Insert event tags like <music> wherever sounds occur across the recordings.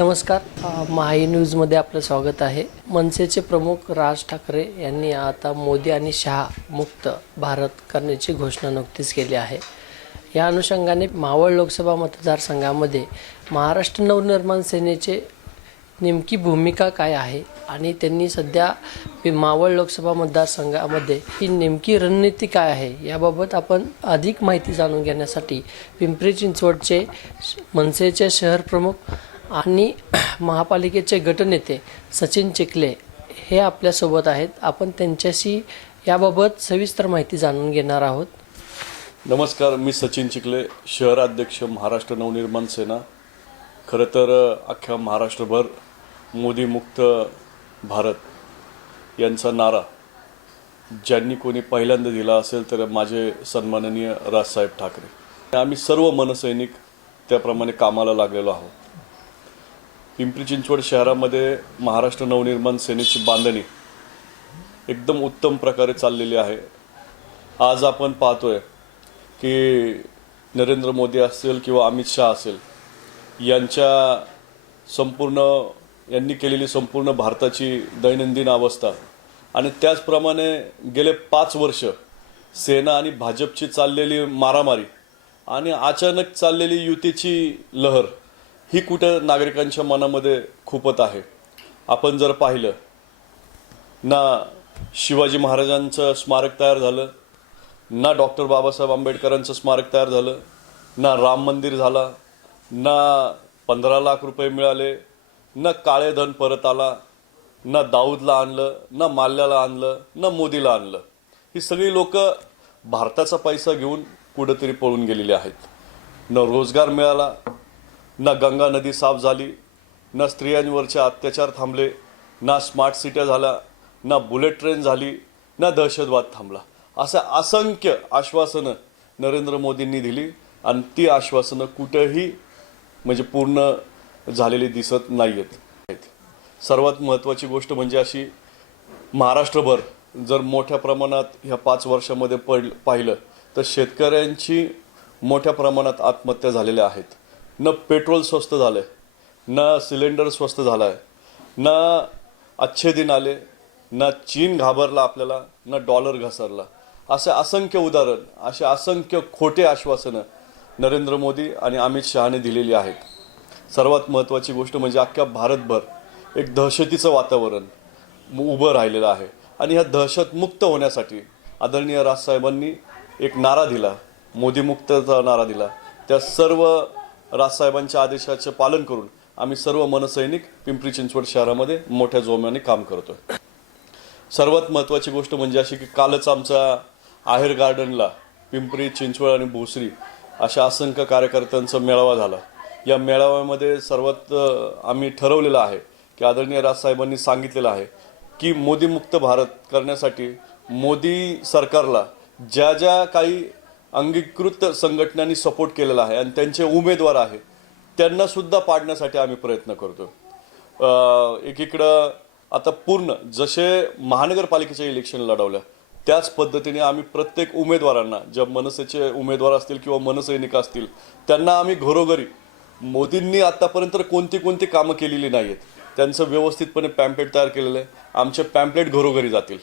नमस्कार. माई महाई न्यूजमध्ये आपलं स्वागत आहे. मनसेचे प्रमुख राज ठाकरे यांनी आता मोदी आणि शहा मुक्त भारत करण्याची घोषणा नुकतीच केली आहे. या अनुषंगाने मावळ लोकसभा मतदारसंघामध्ये महाराष्ट्र नवनिर्माण सेनेचे नेमकी भूमिका काय आहे आणि त्यांनी सध्या मावळ लोकसभा मतदारसंघामध्ये ही नेमकी रणनीती काय आहे याबाबत आपण अधिक माहिती जाणून घेण्यासाठी पिंपरी चिंचवडचे मनसेचे शहर प्रमुख आणि <clears throat> महापालिकेचे गटनेते सचिन चिखले हे आपल्यासोबत आहेत. आपण त्यांच्याशी याबाबत सविस्तर माहिती जाणून घेणार आहोत. नमस्कार मी सचिन चिखले शहराध्यक्ष महाराष्ट्र नवनिर्माण सेना. खरं तर अख्ख्या महाराष्ट्रभर मोदीमुक्त भारत यांचा नारा ज्यांनी कोणी पहिल्यांदा दिला असेल तर माझे सन्माननीय राजसाहेब ठाकरे. आम्ही सर्व मनसैनिक त्याप्रमाणे कामाला लागलेलो आहोत. पिंपरी चिंचवड शहरामध्ये महाराष्ट्र नवनिर्माण सेनेची बांधणी एकदम उत्तम प्रकारे चाललेली आहे. आज आपण पाहतोय की नरेंद्र मोदी असेल किंवा अमित शहा असेल यांच्या संपूर्ण यांनी केलेली संपूर्ण भारताची दैनंदिन अवस्था आणि त्याचप्रमाणे गेले पाच वर्ष सेना आणि भाजपची चाललेली मारामारी आणि अचानक चाललेली युतीची लहर ही कुठं नागरिकांच्या मनामध्ये खूपत आहे. आपण जर पाहिलं ना शिवाजी महाराजांचं स्मारक तयार झालं ना डॉक्टर बाबासाहेब आंबेडकरांचं स्मारक तयार झालं ना राम मंदिर झाला ना पंधरा लाख रुपये मिळाले ना काळे धन परत आला ना दाऊदला आणलं ना माल्याला आणलं ना मोदीला आणलं. ही सगळी लोक भारताचा पैसा घेऊन कुठंतरी पळून गेलेली आहेत. न रोजगार मिळाला ना गंगा नदी साफ झाली ना स्त्रियांवरचे अत्याचार थांबले ना स्मार्ट सिट्या झाल्या ना बुलेट ट्रेन झाली ना दहशतवाद थांबला. असं असंख्य आश्वासनं नरेंद्र मोदींनी दिली आणि ती आश्वासनं कुठंही म्हणजे पूर्ण झालेली दिसत नाही आहेत सर्वात महत्त्वाची गोष्ट म्हणजे अशी महाराष्ट्रभर जर मोठ्या प्रमाणात ह्या पाच वर्षामध्ये पड पाहिलं तर शेतकऱ्यांची मोठ्या प्रमाणात आत्महत्या झालेल्या आहेत. न पेट्रोल स्वस्त झालंय न सिलेंडर स्वस्त झालाय न अच्छे दिन आले न चीन घाबरला आपल्याला न डॉलर घसरला. असे असंख्य उदाहरण असे असंख्य खोटे आश्वासनं नरेंद्र मोदी आणि अमित शहाने दिलेली आहेत. सर्वात महत्त्वाची गोष्ट म्हणजे अख्ख्या भारतभर एक दहशतीचं वातावरण उभं राहिलेलं आहे. आणि ह्या दहशतमुक्त होण्यासाठी आदरणीय राजसाहेबांनी एक नारा दिला मोदीमुक्तचा नारा दिला. त्या सर्व राजसाहेबांच्या आदेशाचे पालन करून आम्ही सर्व मनसैनिक पिंपरी चिंचवड शहरामध्ये मोठ्या जोम्याने काम करतोय. सर्वात महत्त्वाची गोष्ट म्हणजे अशी की कालच आमचा आहेर गार्डनला पिंपरी चिंचवड आणि भोसरी अशा असंख्य कार्यकर्त्यांचा मेळावा झाला. या मेळाव्यामध्ये सर्वात आम्ही ठरवलेलं आहे की आदरणीय राजसाहेबांनी सांगितलेलं आहे की मोदीमुक्त भारत करण्यासाठी मोदी सरकारला ज्या ज्या काही अंगीकृत संघटनांनी सपोर्ट केलेला आहे आणि त्यांचे उमेदवार आहे त्यांना सुद्धा पाडण्यासाठी आम्ही प्रयत्न करतो एकीकडं आता पूर्ण जसे महानगरपालिकेच्या इलेक्शन लढवल्या त्याच पद्धतीने आम्ही प्रत्येक उमेदवारांना ज्या मनसेचे उमेदवार असतील किंवा मनसैनिक असतील त्यांना आम्ही घरोघरी मोदींनी आतापर्यंत कोणती कोणती कामं केलेली नाही आहेत त्यांचं व्यवस्थितपणे पॅम्पलेट तयार केलेलं आहे. आमचे पॅम्पलेट घरोघरी जातील.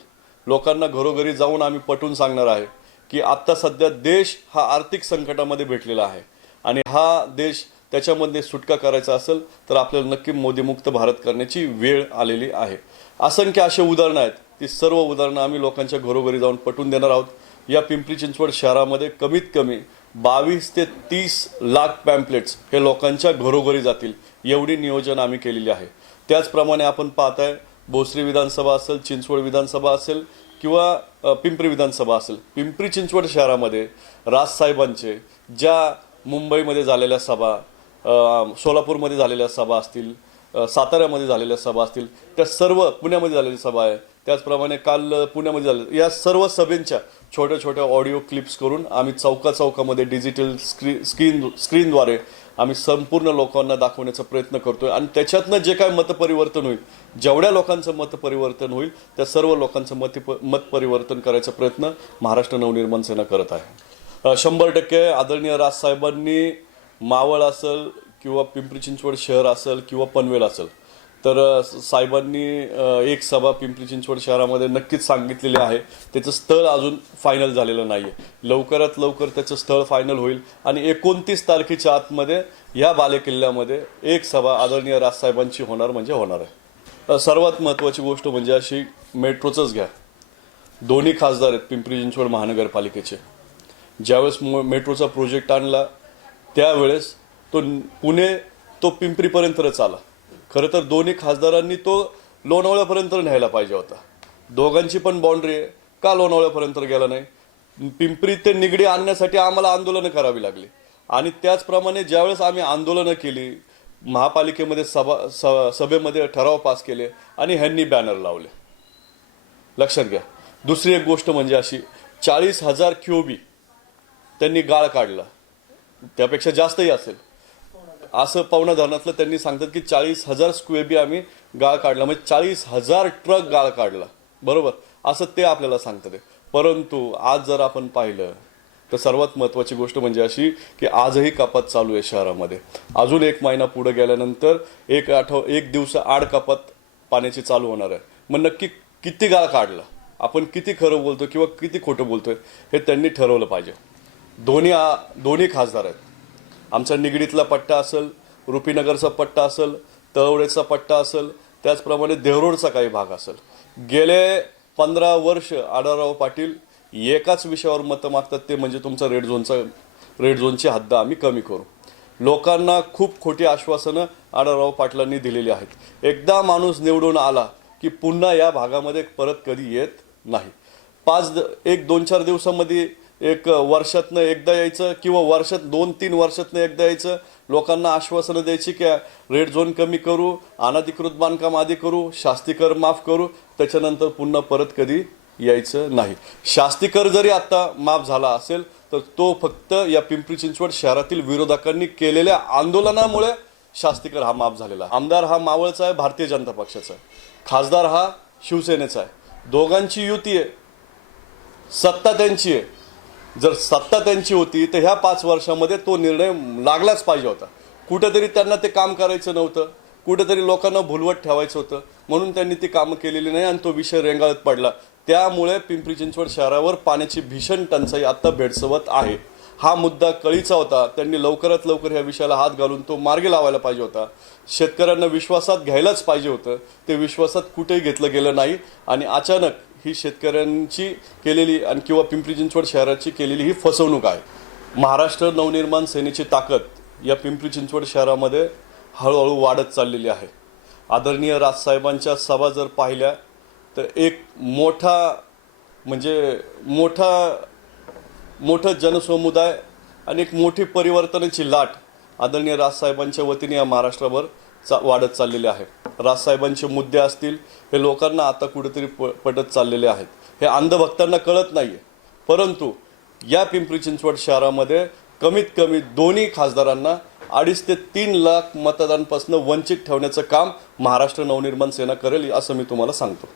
लोकांना घरोघरी जाऊन आम्ही पटवून सांगणार आहे. की आत्ता सध्या देश हा आर्थिक संकटामध्ये भेटलेला आहे. आणि हा देश त्याच्यामध्ये सुटका करायचा असेल तर आपल्याला नक्की मोदीमुक्त भारत करण्याची वेळ आलेली आहे. असंख्य असे उदाहरणं आहेत. ती सर्व उदाहरणं आम्ही लोकांच्या घरोघरी जाऊन पटवून देणार आहोत. या पिंपरी चिंचवड शहरामध्ये कमीत कमी बावीस ते तीस लाख पॅम्पलेट्स हे लोकांच्या घरोघरी जातील एवढी नियोजन आम्ही केलेली आहे. त्याचप्रमाणे आपण पाहताय भोसरी विधानसभा असेल चिंचवड विधानसभा असेल किंवा पिंपरी विधानसभा असेल पिंपरी चिंचवड शहरामध्ये राजसाहेबांचे ज्या मुंबईमध्ये झालेल्या सभा सोलापूरमध्ये झालेल्या सभा असतील साताऱ्यामध्ये झालेल्या सभा असतील त्या सर्व पुण्यामध्ये झालेली सभा आहे. त्याचप्रमाणे काल पुण्यामध्ये झाले या सर्व सभेंच्या छोट्या छोट्या ऑडिओ क्लिप्स करून आम्ही चौका चौकामध्ये डिजिटल स्क्रीन स्क्रीन स्क्रीनद्वारे आम्ही संपूर्ण लोकांना दाखवण्याचा प्रयत्न करतोय. आणि त्याच्यातनं जे काय मतपरिवर्तन होईल जेवढ्या लोकांचं मतपरिवर्तन होईल त्या सर्व लोकांचं मत मतपरिवर्तन करायचा प्रयत्न महाराष्ट्र नवनिर्माण सेना करत आहे. शंभर टक्के आदरणीय राजसाहेबांनी मावळ असेल किंवा पिंपरी चिंचवड शहर असेल किंवा पनवेल असेल तर साहेबांनी एक सभा पिंपरी चिंचवड शहरामध्ये नक्कीच सांगितलेली आहे. त्याचं स्थळ अजून फायनल झालेलं नाही आहे लवकरात लवकर त्याचं स्थळ फायनल होईल. आणि एकोणतीस तारखेच्या आतमध्ये या बालेकिल्ल्यामध्ये एक सभा आदरणीय राजसाहेबांची होणार म्हणजे होणार आहे. सर्वात महत्त्वाची गोष्ट म्हणजे अशी मेट्रोचंच घ्या. दोन्ही खासदार आहेत पिंपरी चिंचवड महानगरपालिकेचे. ज्यावेळेस मेट्रोचा प्रोजेक्ट आणला त्यावेळेस तो पुणे तो पिंपरीपर्यंतच आला. खरं तर दोन्ही खासदारांनी तो लोणावळ्यापर्यंत न्यायला पाहिजे होता. दोघांची पण बाउंड्री आहे. का लोणावळ्यापर्यंत गेला नाही? पिंपरी ते निगडी आणण्यासाठी आम्हाला आंदोलनं करावी लागली. आणि त्याचप्रमाणे ज्यावेळेस आम्ही आंदोलनं केली महापालिकेमध्ये सभा स- सभेमध्ये ठराव पास केले आणि ह्यांनी बॅनर लावले. लक्षात घ्या. दुसरी एक गोष्ट म्हणजे अशी चाळीस हजार क्यूबी त्यांनी गाळ काढला. त्यापेक्षा जास्तही असेल. असं पवना धरणातलं त्यांनी सांगतात की चाळीस हजार स्क्वेबी आम्ही गाळ काढला. म्हणजे चाळीस हजार ट्रक गाळ काढला. बरोबर? असं ते आपल्याला सांगतात. आहे. परंतु आज जर आपण पाहिलं तर सर्वात महत्त्वाची गोष्ट म्हणजे अशी की आजही कपात चालू आहे शहरामध्ये. अजून एक महिना पुढे गेल्यानंतर एक आठव एक दिवस आड कपात पाण्याची चालू होणार आहे. मग नक्की किती गाळ काढला? आपण किती खरं बोलतो किंवा किती खोटं बोलतोय हे त्यांनी ठरवलं पाहिजे. दोन्ही आ- दोन्ही खासदार आहेत. आमचा निगडीतला पट्टा असेल रुपीनगरचा पट्टा असेल तळवडेचा पट्टा असेल त्याचप्रमाणे देवरोडचा काही भाग असेल. गेले पंधरा वर्ष आढळराव पाटील एकाच विषयावर मतं मागतात ते म्हणजे तुमचा रेड झोनचा रेड झोनची हद्द आम्ही कमी करू. लोकांना खूप खोटी आश्वासनं आढळराव पाटलांनी दिलेली आहेत. एकदा माणूस निवडून आला की पुन्हा या भागामध्ये परत कधी येत नाही. पाच द- एक दोन चार दिवसामध्ये एक वर्षातनं एकदा यायचं किंवा वर्षात दोन तीन वर्षातनं एकदा यायचं. लोकांना आश्वासनं द्यायची की रेड झोन कमी करू अनधिकृत बांधकाम आधी करू शास्तीकर माफ करू. त्याच्यानंतर पुन्हा परत कधी यायचं नाही. शास्तीकर जरी आत्ता माफ झाला असेल तर तो फक्त या पिंपरी चिंचवड शहरातील विरोधकांनी केलेल्या आंदोलनामुळे शास्तीकर हा माफ झालेला आहे. आमदार हा मावळचा आहे भारतीय जनता पक्षाचा आहे. खासदार हा शिवसेनेचा आहे. दोघांची युती आहे. सत्ता त्यांची आहे. जर सत्ता त्यांची होती तर ह्या पाच वर्षामध्ये तो निर्णय लागलाच पाहिजे होता. कुठेतरी त्यांना ते काम करायचं नव्हतं. कुठेतरी लोकांना भुलवत ठेवायचं होतं. म्हणून त्यांनी ती कामं केलेली नाही आणि तो विषय रेंगाळत पडला. त्यामुळे पिंपरी चिंचवड शहरावर पाण्याची भीषण टंचाई आत्ता भेडसवत आहे. हा मुद्दा कळीचा होता. त्यांनी लवकरात लवकर ह्या विषयाला हात घालून तो मार्गी लावायला पाहिजे होता. शेतकऱ्यांना विश्वासात घ्यायलाच पाहिजे होतं. ते विश्वासात कुठेही घेतलं गेलं नाही. आणि अचानक ही शेतकऱ्यांची केलेली आणि किंवा पिंपरी चिंचवड शहराची केलेली ही फसवणूक आहे. महाराष्ट्र नवनिर्माण सेनेची ताकद या पिंपरी चिंचवड शहरामध्ये हळूहळू वाढत चाललेली आहे. आदरणीय राजसाहेबांच्या सभा जर पाहिल्या तर एक मोठा म्हणजे मोठा मोठं जनसमुदाय आणि एक मोठी परिवर्तनाची लाट आदरणीय राजसाहेबांच्या वतीने या महाराष्ट्राभर चा वाढत चाललेली आहे राजसाहेबांचे मुद्दे असतील हे लोकांना आता कुठेतरी प पटत चाललेले आहेत. हे अंधभक्तांना कळत नाही आहे परंतु या पिंपरी चिंचवड शहरामध्ये कमीत कमी दोन्ही खासदारांना अडीच ते तीन लाख मतदानापासून वंचित ठेवण्याचं काम महाराष्ट्र नवनिर्माण सेना करेल असं मी तुम्हाला सांगतो.